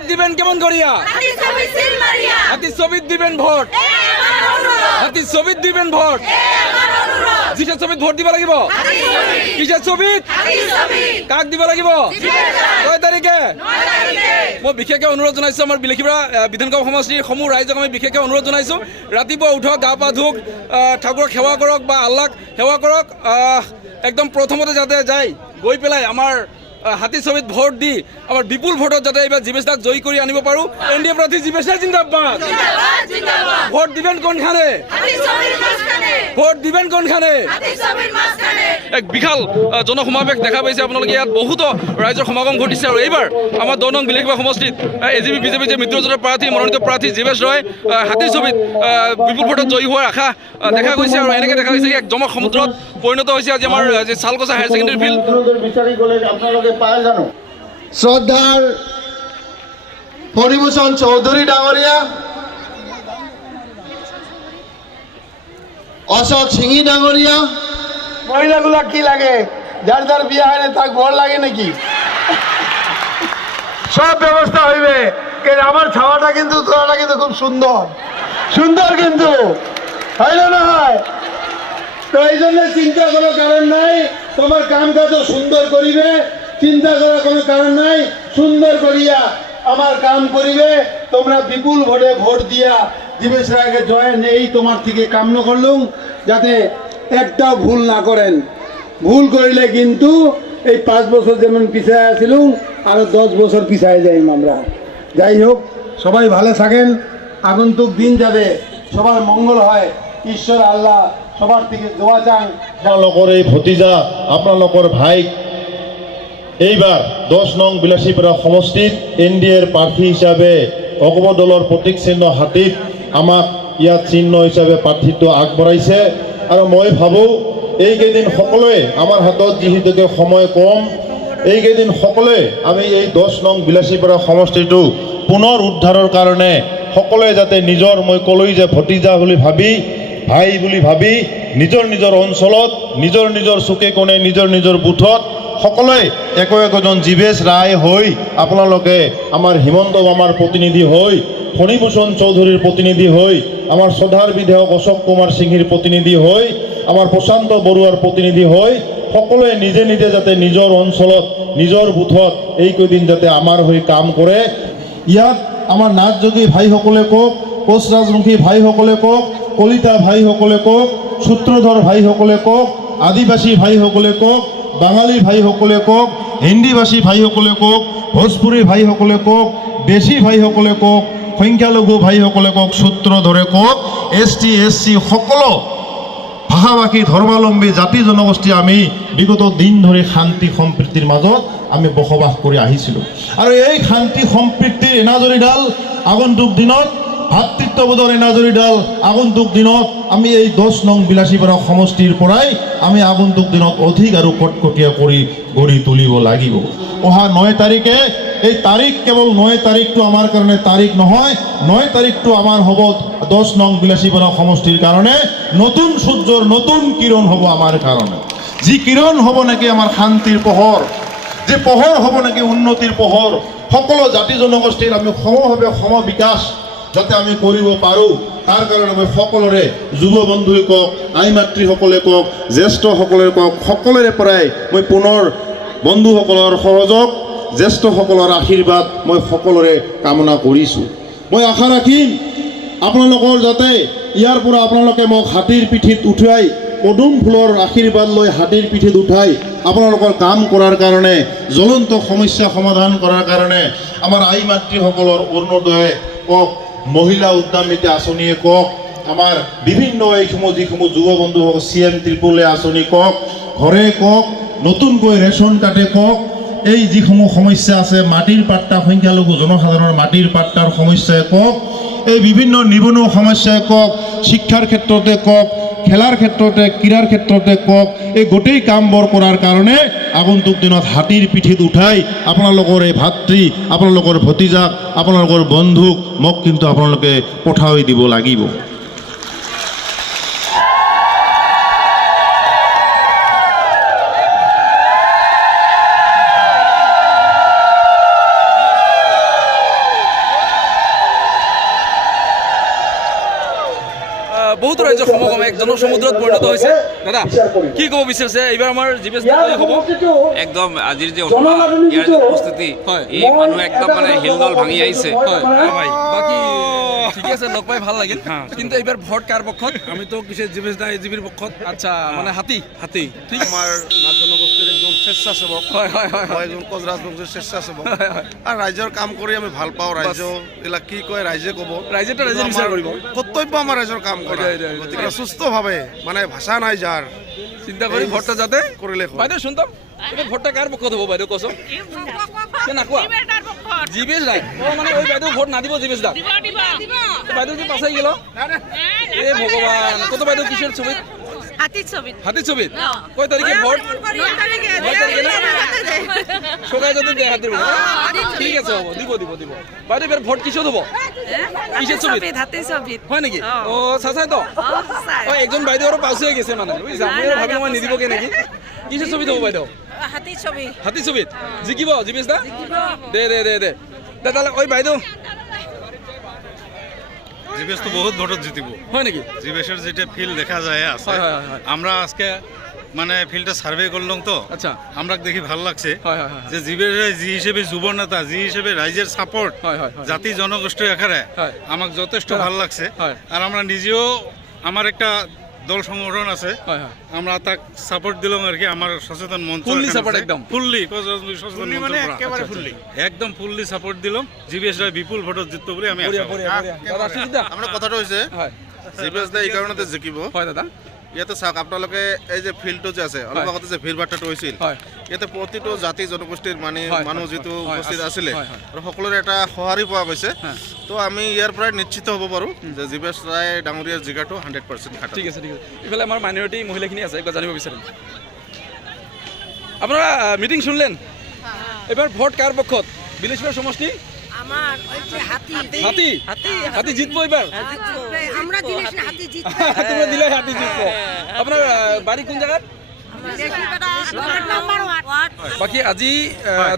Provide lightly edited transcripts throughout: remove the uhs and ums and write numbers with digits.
Vote দিবেন কেমন করিয়া হাতির ছবিত দিবেন ভোট হাতির ছবিত দিবেন ভোট কিসের ছবিত ভোট দিব লাগিব কিসের ছবিত কাক দিব লাগিব 9 তাৰিখে মই বিশেষকৈ অনুৰোধ জনাইছোঁ আমাৰ বিলাসীপাৰা বিধানসভা সমষ্টিৰ সমূহ ৰাইজক আমি বিশেষকৈ অনুৰোধ জনাইছোঁ ৰাতিপুৱা উঠক গা পা ধুওক ঠাকুৰক সেৱা কৰক বা আল্লাহক সেৱা কৰক একদম প্ৰথমতে যাতে যায় গৈ পেলাই আমাৰ হাতিৰ ছবিত ভোট দি আমাৰ বিপুল ভোটত যাতে এইবাৰ জীৱেশ দাক জয়ী কৰি আনিব পাৰোঁ এনডিএ প্ৰাৰ্থী জীৱেশ জিন্দাবাদ ভোট দিবেন কোনখানে ভোট দিবেন কোনখানে এক বিশাল জনসমাৱেশ দেখা পাইছে আপোনালোকে ইয়াত বহুতো ৰাইজৰ সমাগম ঘটিছে আৰু এইবাৰ আমাৰ 10 নং বিলাসীপাৰা সমষ্টিত এজিপি বিজেপি যে মিত্ৰজোঁটৰ প্ৰাৰ্থী মনোনীত প্ৰাৰ্থী জীৱেশ ৰয় হাতিৰ ছবিত বিপুল ভোটত জয়ী হোৱাৰ আশা দেখা গৈছে আৰু এনেকৈ দেখা গৈছে এক জমক সমুদ্ৰত পৰিণত হৈছে আজি আমাৰ চালকচা হায়াৰ ছেকেণ্ডেৰী ফিল্ড শ্রদ্ধার ফণীভূষণ চৌধুরী ডাঙরিয়া অশোক সিংহী ডাঙরিয়া মহিলাগুলা কি লাগে যার যার বিয়ে হয় না তার ঘর লাগে নাকি সব ব্যবস্থা হইবে আমার ছাওয়াটা কিন্তু তোলাটা কিন্তু খুব সুন্দর সুন্দর কিন্তু হয় না হয় তো এই জন্য চিন্তা করার কারণ নাই তোমার কাম কাজ সুন্দর করিবে চিন্তা করার কোনো কারণ নাই সুন্দর করিয়া আমার কাম করিবে তোমরা বিপুল ভোটে ভোট দিয়া জীবেশ রায়কে জয় নেই তোমার থেকে কামনা করলুম যাতে একটা ভুল না করেন ভুল করিলে কিন্তু এই 5 বছর যেমন পিছায় আসিলুম আরো 10 বছর পিছায় যাই আমরা যাই হোক সবাই ভালো থাকেন আগন্তুক দিন যাবে সবার মঙ্গল হয় ঈশ্বর আল্লাহ সবার থেকে দোয়া চান আপোনালোকৰ এই ভতিজা আপোনালোকৰ ভাইক এইবাৰ 10 নং বিলাসীপাৰা সমষ্টিত এনডিএৰ প্ৰাৰ্থী হিচাপে অগম দলৰ প্ৰতীক চিহ্ন হাতীত আমাক ইয়াত চিহ্ন হিচাপে প্ৰাৰ্থীত্ব আগবঢ়াইছে আৰু মই ভাবোঁ এইকেইদিন সকলোৱে আমাৰ হাতত যিহেতুকে সময় কম এইকেইদিন সকলোৱে আমি এই 10 নং বিলাসীপাৰা সমষ্টিটো পুনৰ উদ্ধাৰৰ কাৰণে সকলোৱে যাতে নিজৰ মই ক'লোৱেই যে ভতিজা বুলি ভাবি ভাই বুলি ভাবি নিজৰ নিজৰ অঞ্চলত নিজৰ নিজৰ চুকে কোণে নিজৰ নিজৰ বুথত সকলোৱে একোজন জীৱেশ ৰায় হৈ আপোনালোকে আমাৰ হিমন্ত মামাৰ প্ৰতিনিধি হৈ ফণীভূষণ চৌধুৰীৰ প্ৰতিনিধি হৈ আমাৰ শ্ৰদ্ধাৰ বিধায়ক অশোক কুমাৰ সিংহীৰ প্ৰতিনিধি হৈ আমাৰ প্ৰশান্ত বৰুৱাৰ প্ৰতিনিধি হৈ সকলোৱে নিজে নিজে যাতে নিজৰ অঞ্চলত নিজৰ বুথত এইকেইদিন যাতে আমাৰ হৈ কাম কৰে ইয়াত আমাৰ নাথযোগী ভাইসকলে কওক কোচ ৰাজমুখী ভাইসকলে কওক কলিতা ভাইসকলে কওক সূত্ৰধৰ ভাইসকলে কওক আদিবাসী ভাইসকলে কওক বাঙালী ভাইসকলে কওক হিন্দীভাষী ভাইসকলে কওক ভোজপুৰী ভাইসকলে কওক দেশী ভাইসকলে কওক সংখ্যালঘু ভাইসকলে কওক সূত্ৰধৰে কওক ST SC সকলো ভাষাভাষী ধৰ্মাৱলম্বী জাতি জনগোষ্ঠী আমি বিগত দিন ধৰি শান্তি সম্প্ৰীতিৰ মাজত আমি বসবাস কৰি আহিছিলোঁ আৰু এই শান্তি সম্প্ৰীতিৰ এনাজৰীডাল আগন্তুক দিনত ভাতৃত্ববোধৰ এনাজৰীডাল আগন্তুক দিনত আমি এই 10 নং বিলাসীপাৰা সমষ্টিৰ পৰাই আমি আগন্তুক দিনত অধিক আৰু কটকটীয়া কৰি গঢ়ি তুলিব লাগিব অহা 9 তাৰিখে এই তাৰিখ কেৱল 9 তাৰিখটো আমাৰ কাৰণে তাৰিখ নহয় 9 তাৰিখটো আমাৰ হ'ব 10 নং বিলাসীপাৰা সমষ্টিৰ কাৰণে নতুন সূৰ্যৰ নতুন কিৰণ হ'ব আমাৰ কাৰণে যি কিৰণ হ'ব নেকি আমাৰ শান্তিৰ পোহৰ যে পোহৰ হ'ব নেকি উন্নতিৰ পোহৰ সকলো জাতি জনগোষ্ঠীৰ আমি সমভাৱে সম বিকাশ যাতে আমি কৰিব পাৰোঁ তাৰ কাৰণে মই সকলোৰে যুৱ বন্ধুৱে কওক আই মাতৃসকলে কওক জ্যেষ্ঠসকলে কওক সকলোৰে পৰাই মই পুনৰ বন্ধুসকলৰ সহযোগ জ্যেষ্ঠসকলৰ আশীৰ্বাদ মই সকলোৰে কামনা কৰিছোঁ মই আশা ৰাখিম আপোনালোকৰ যাতে ইয়াৰ পৰা আপোনালোকে মোক হাতীৰ পিঠিত উঠাই পদুম ফুলৰ আশীৰ্বাদ লৈ হাতীৰ পিঠিত উঠাই আপোনালোকৰ কাম কৰাৰ কাৰণে জ্বলন্ত সমস্যা সমাধান কৰাৰ কাৰণে আমাৰ আই মাতৃসকলৰ অৰুণোদয় কওক মহিলা উদ্যমিতা আঁচনিয়ে কওক আমাৰ বিভিন্ন এইসমূহ যিসমূহ যুৱ বন্ধুসকল CM ত্ৰিপুলে আঁচনি কওক ঘৰে কওক নতুনকৈ ৰেচন কাৰ্ডে কওক এই যিসমূহ সমস্যা আছে মাটিৰ পাট্টা সংখ্যালঘু জনসাধাৰণৰ মাটিৰ পাট্টাৰ সমস্যাই কওক এই বিভিন্ন নিবনুৱা সমস্যাই কওক শিক্ষাৰ ক্ষেত্ৰতে কওক খেলাৰ ক্ষেত্ৰতে ক্ৰীড়াৰ ক্ষেত্ৰতে কওক এই গোটেই কামবোৰ কৰাৰ কাৰণে আগন্তুক দিনত হাতীৰ পিঠিত উঠাই আপোনালোকৰ এই ভাতৃ আপোনালোকৰ ভতিজাক আপোনালোকৰ বন্ধুক মোক কিন্তু আপোনালোকে পঠাই দিব লাগিব বহুত ৰাজ্য সমগমে এক জনসমুদ্ৰত পৰিণত হৈছে। দাদা কি ক'ব বিচাৰিছে এইবাৰ আমাৰ জিবেশ দা হ'ব? একদম আজিৰ যে অসমা ইয়াৰ যে উপস্থিতি হয়। এই মানুহ একদম মানে হিলদল ভাঙি আহিছে। হয় বাকী ঠিকে আছে, লগ পাই ভাল লাগিল। কিন্তু এইবাৰ ভোট কাৰ পক্ষত? আমি তো কিছু জিবেশ দা এজিবিৰ পক্ষত আচ্ছা মানে হাতী হাতেই ঠিক আমাৰ নাথ জনগোষ্ঠীৰ একজন স্বেচ্ছাসেৱক হয় হয় হয় মই এজন কোচ ৰাজবংশীৰ স্বেচ্ছাসেৱক আৰু ৰাইজৰ কাম কৰি আমি ভাল পাওঁ। ৰাইজ এইবিলাক কি কয় ৰাইজে ক'ব, ৰাইজেতো ৰাইজে বিচাৰ কৰিব। কৰ্তব্য আমাৰ ৰাইজৰ কাম কৰা, হয়। গতিকে সুস্থভাৱে মানে ভাষা নাই যাৰ চিন্তা কৰি ভোটটা যাতে কৰিলে হয়। বাইদেউ শুনতাম এইবাৰ ভোটটা কাৰ পক্ষত হ'ব বাইদেউ কচোন? নাকোৱা জিবেশ দাই মানে ওই বাইদেউ ভোট না দিব জিবেশ দা বাইদেউ কি পাছাই গেল এ ভগবান কত বাইদেউ কিসের ছবি? হাতির ছবি হাতির ছবি কয় তারিখে ভোট? সকালে যদি দেয় হাতির ভোট ঠিক আছে হব দিব দিব দিব বাইদেউ এবার ভোট কিসত হব? কিসের ছবি? হাতির ছবি হয় নাকি? ও চাচাই তো ও একজন বাইদেউ আৰু পাছ হৈ গেছে মানে বুজিছা, মই আৰু ভাবিলো মই নিদিবগে নেকি। কিসের ছবি হব বাইদেউ? হাতির ছবি হাতির ছবিত জিকিব জিবেশ দা? দে দে দে দে তাহলে ওই বাইদেউ জিবেশ তো বহুত ভোটত জিতিব। হয় নাকি? জিবেশের যেটা ফিল দেখা যায় আছে, হয় হয় হয় আমরা আজকে মানে ফিল্ডটা সার্ভে করলাম তো আচ্ছা আমরা দেখি ভাল লাগছে হয় হয় হয় যে জিবেশ যি হিসেবে যুব নেতা, যি হিসেবে রাইজের সাপোর্ট হয় হয় হয় জাতি জনগোষ্ঠীর আকারে হয়। আমাক যথেষ্ট ভাল লাগছে। হয়। আর আমরা নিজেও আমার একটা দল সংগঠন আছে, হয় হয় আমরা তাক সাপোর্ট দিলাম আর কি। আমার সচেতন মঞ্চ Fully এখানে support আছে। একদম? ফুললি সচেতন মানে একেবারে ফুললি একদম ফুললি সাপোর্ট দিলাম। জিবেশ রায় বিপুল ভোটত জিতব বলে আমি আশা করি। দাদা সুবিধা আমাৰ কথাটো হৈছে হয় জিবেশ দা এই কাৰণতে জিকিব। হয় দাদা ইয়াতে চাওক আপোনালোকে এই যে ফিল্ডটো যে আছে অলপ হয়। আগতে যে ভিৰ বাৰ্তাটো হৈছিল, হয় ইয়াতে প্ৰতিটো জাতি জনগোষ্ঠীৰ হয়, মানুহ হয়, যিটো হয়, উপস্থিত আছে। আছিলে হয়, হয়। আৰু সকলোৰে এটা সঁহাৰি পোৱা গৈছে। হয়। তো আমি ইয়াৰ পৰাই নিশ্চিত হ'ব পাৰোঁ যে জিবেশ ৰায় ডাঙৰীয়াৰ জিকাটো 100% খাটা। ঠিক আছে ঠিক আছে ইফালে আমাৰ মাইনৰিটি মহিলাখিনি আছে একবাৰ জানিব বিচাৰিম। আপনারা মিটিং শুনলেন? এবার ভোট কার পক্ষত? বিলেশ্বর সমষ্টি আমার ওই যে হাতি হাতি হাতি জিতবো এবার? আমরা দিলেশ না হাতি জিত তোমরা দিলে হাতি জিতবো। আপনার বাড়ি কোন জায়গায়? নাম্বার 1 বাকি আজি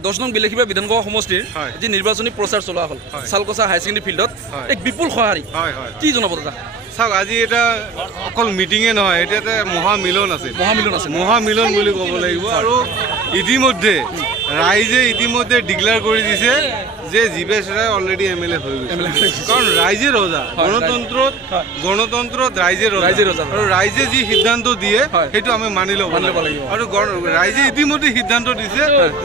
10 নং বিলাসীবাৰ বিধানসভা সমষ্টিৰ যি নিৰ্বাচনী প্ৰচাৰ চলোৱা হ'ল চালকচা হাই ছেকেণ্ডেৰী ফিল্ডত এক বিপুল সঁহাৰি হয় হয় কি জনাব দাদা? চাওক আজি এটা অকল মিটিঙে নহয়, এতিয়া এটা মহামিলন আছে। মহামিলন আছে মহামিলন বুলি ক'ব লাগিব। আৰু ইতিমধ্যে ৰাইজে ইতিমধ্যে ডিক্লেয়াৰ কৰি দিছে যে জিবেশ ৰায় অলৰেডি MLA হৈ গৈছে। কাৰণ ৰাইজে ৰজা, গণতন্ত্ৰত ৰাইজে ৰজা। আৰু ৰাইজে যি সিদ্ধান্ত দিয়ে সেইটো আমি মানি ল'ব লাগিব। আৰু ৰাইজে ইতিমধ্যে সিদ্ধান্ত দিছে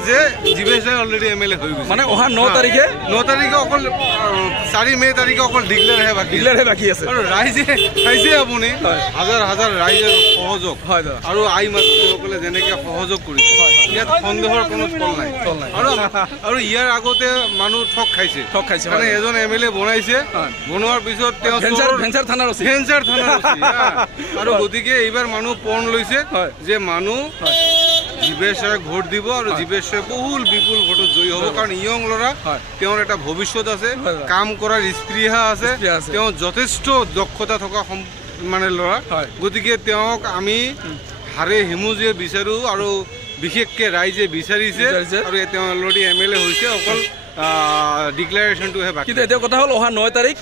যে জিবেশ ৰায় অলৰেডি MLA হৈ গৈছে। মানে অহা 9 তাৰিখে 9 তাৰিখে অকল 4 মে' তাৰিখে অকল ডিক্লেয়াৰহে বাকী আছে আৰু ৰাইজে চাইছে আপুনি হাজাৰ হাজাৰ ৰাইজৰ সহযোগ হয় দাদা আৰু আই মাতৃসকলে যেনেকে সহযোগ কৰিছে ইয়াত সন্দেহৰ কোনো ফল নাই। আৰু ইয়াৰ আগতে মানুহ ঠগ খাইছে মানে এজন MLA বনাইছে, বনোৱাৰ পিছত তেওঁ ভেঞ্চাৰ থানাৰ আছে ভেঞ্চাৰ থানাৰ আছে। আৰু গতিকে এইবাৰ মানুহ পণ লৈছে যে মানুহ জিবেশ ৰায়ক ভোট দিব আৰু জিবেশ ৰায় বিপুল ভোটত জয়ী হ'ব। কাৰণ ইয়ং ল'ৰা, তেওঁৰ এটা ভৱিষ্যত আছে, কাম কৰাৰ স্পৃহা আছে, তেওঁ যথেষ্ট দক্ষতা থকা মানে ল'ৰা। গতিকে তেওঁক আমি হাৰে হিমুজিয়ে বিচাৰোঁ আৰু বিশেষকৈ ৰাইজে বিচাৰিছে আৰু তেওঁ অলৰেডি MLA হৈছে। অকল ডিক্লেৰেশ্যনটোহে বাকী। কিন্তু এতিয়া কথা হ'ল অহা 9 তাৰিখ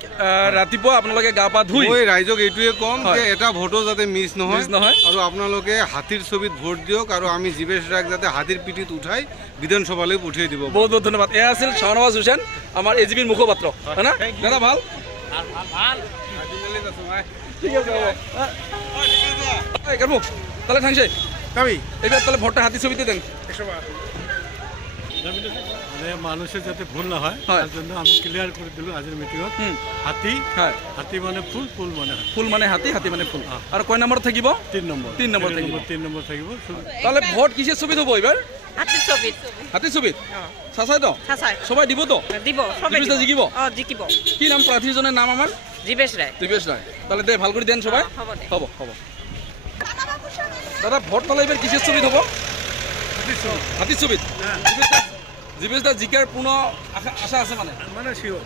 ৰাতিপুৱা আপোনালোকে গা পা ধুই মই ৰাইজক এইটোৱে ক'ম যে এটা ভোটো যাতে মিছ নহয় নহয় আৰু আপোনালোকে হাতীৰ ছবিত ভোট দিয়ক আৰু আমি জিবেশ ৰায়ক যাতে হাতীৰ পিঠিত উঠাই বিধানসভালৈ পঠিয়াই দিব। বহুত বহুত ধন্যবাদ। এয়া আছিল শাহনৱাজ হুছেইন আমাৰ AGBৰ মুখপাত্ৰ হয় না দাদা? ভাল ঠিক আছে হ'ব তাহলে থাকছে এবার তাহলে ভোটটা হাতি ছবিতে দেন। মানুষের যাতে ভুল না হয় তার জন্য আমি ক্লিয়ার করে দিল আজির মিটিংত হাতি হাতি মানে ফুল ফুল মানে ফুল মানে হাতি হাতি মানে ফুল আর কয় নম্বর থাকিব? 3 নম্বর 3 নম্বর থাকিব। 3 নম্বর থাকিব। তাহলে ভোট কিসের ছবিত হবো এবার? হাতির ছবি হাতির ছবিত চাচাই তো চাচাই সবাই দিব তো? দিব সবাই জিবেশ দা জিকিব? জিকিব। কি নাম প্রার্থীজনের নাম? আমার জিবেশ রায়। জিবেশ রায়। তাহলে দে ভাল করে দেন সবাই। হব হব দাদা ভোট তাহলে এবার কিসের ছবিত হবো? হাতির ছবিত। জিবেশ দা জিকাৰ পূৰ্ণ আশা আছে মানে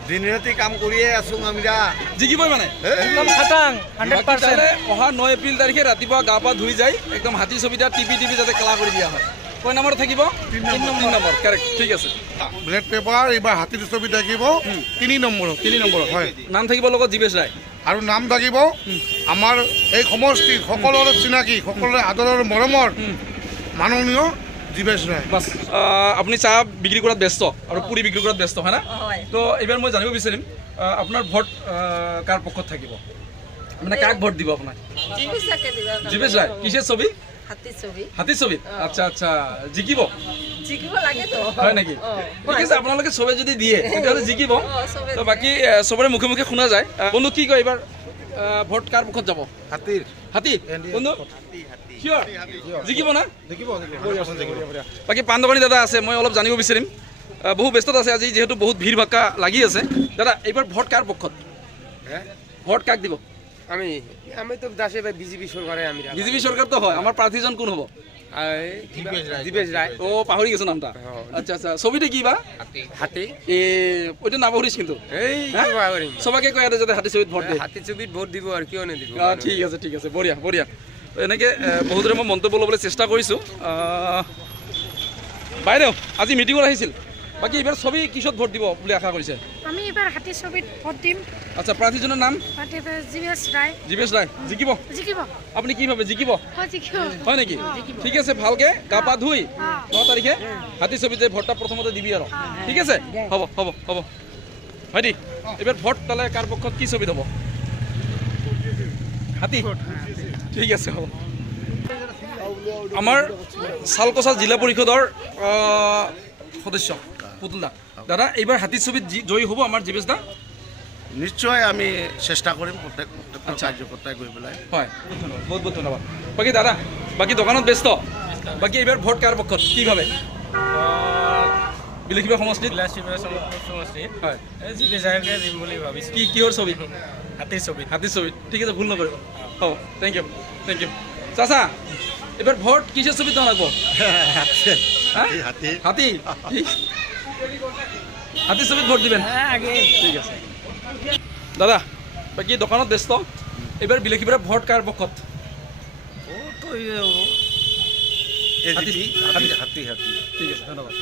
দিন ৰাতি কাম কৰিয়ে আছো আমি জিকিবই মানে তাহলে অহা 9 এপ্ৰিল তাৰিখে ৰাতিপুৱা গা পা ধুই যায় একদম হাতী ছবিটা টিপি যাতে কলা কৰি দিয়া হয়। কয় নম্বৰ থাকিব? 3 নম্বৰ কাৰেক্ট ঠিক আছে। ব্লেড পেপাৰ এইবাৰ হাতীৰ ছবি থাকিব 3 নম্বৰত 3 নম্বৰত হয় নাম থাকিব লগত জীৱেশ ৰায় আৰু নাম থাকিব আমাৰ এই সমষ্টিৰ সকলোৰে চিনাকি সকলোৰে আদৰৰ মৰমৰ মাননীয় জীৱেশ ৰায় বাছ আপুনি চাহ বিক্ৰী কৰাত ব্যস্ত আৰু পুৰি বিক্ৰী কৰাত ব্যস্ত হয় না হয় তো এইবাৰ মই জানিব বিচাৰিম আপোনাৰ ভোট কাৰ পক্ষত থাকিব মানে কাক ভোট দিব আপোনাক জীবিকাকে দিবা জীৱেশ ৰায় কিসেৰ ছবি হাতীৰ ছবি হাতীৰ ছবি আচ্ছা আচ্ছা জিকিব জিকিব লাগে তো হয় নেকি ঠিক আছে আপোনালোকে চবে যদি দিয়ে তেতিয়াহ'লে জিকিব চবে তো বাকী চবৰে মুখে মুখে শুনা যায় বন্ধু কি কয় এইবাৰ ভোট কাৰ পক্ষত যাব হাতীৰ হাতী বন্ধু চিয়ৰ জিকিব না বাকী পাণ দোকানী দাদা আছে মই অলপ জানিব বিচাৰিম বহু ব্যস্তত আছে আজি যিহেতু বহুত ভিৰ ভাক্কা লাগি আছে দাদা এইবাৰ ভোট কাৰ পক্ষত ভোট কাক দিব আমি তো দাসে বিজেপি সরকারে আমি বিজেপি সরকার তো হয় আমার প্রার্থীজন কোন হব দীপেশ রায় ও পাহৰি গেছো নামটা আচ্ছা আচ্ছা ছবিটা কি বা হাতে এ ওইটা না পাহৰিছ কিন্তু এই সবাকে কয় যাতে হাতী ছবিত ভোট দিয়ে হাতে ছবিত ভোট দিব আর কিয় নিদিব ঠিক আছে বঢ়িয়া বঢ়িয়া তো এনেকে বহুতৰে মই মন্তব্য ল'বলৈ চেষ্টা কৰিছোঁ বাইদেউ আজি মিটিঙত আহিছিল বাকী এইবাৰ ছবি কিছত ভোট দিব বুলি আশা কৰিছে আমি এবাৰ হাতীৰ ছবিত ভোট দিম আচ্ছা প্ৰাৰ্থীজনৰ নাম জীৱেশ ৰায় জীৱেশ ৰায় জিকিব জিকিব আপুনি কি ভাবে জিকিব জিকিব হয় নেকি ঠিক আছে ভালকে গা পা ধুই 9 তাৰিখে হাতী ছবিতে ভোটটা প্ৰথমতে দিবি আৰু ঠিক আছে হ'ব হ'ব হ'ব ভাইটি এবাৰ ভোট তালে কাৰ পক্ষত কি ছবিত হ'ব হাতী ঠিক আছে হ'ব আমাৰ চালকচা জিলা পৰিষদৰ সদস্য পুতুল দা দাদা এইবাৰ হাতীৰ ছবিত জয়ী হ'ব আমাৰ জীৱেশ দা নিশ্চয় আমি চেষ্টা কৰিম প্ৰত্যেক কাৰ্যকৰ্তাই গৈ পেলাই হয় বহুত বহুত ধন্যবাদ বাকী দাদা বাকী দোকানত ব্যস্ত বাকী এইবাৰ ভোট কাৰ পক্ষত কি ভাবে বিলেখিবা সমষ্টিত হয় কি কিহৰ ছবি হাতীৰ ছবি ঠিক আছে ভুল নকৰিব হ'ব থেংক ইউ চাচা এবাৰ ভোট কিসের ছবিত লাগব হাতী হাতীর ছবিত ভোট দিবেন ঠিক আছে দাদা বাকি দোকানত ব্যস্ত এবার বিলেখিপাৰা ভোট কাৰ পক্ষত হাতী ঠিক আছে ধন্যবাদ